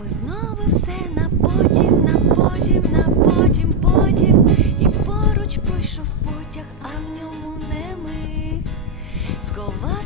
Ми знову все на потім, на потім, на потім, потім. І поруч пройшов потяг, а в ньому не ми. Сховати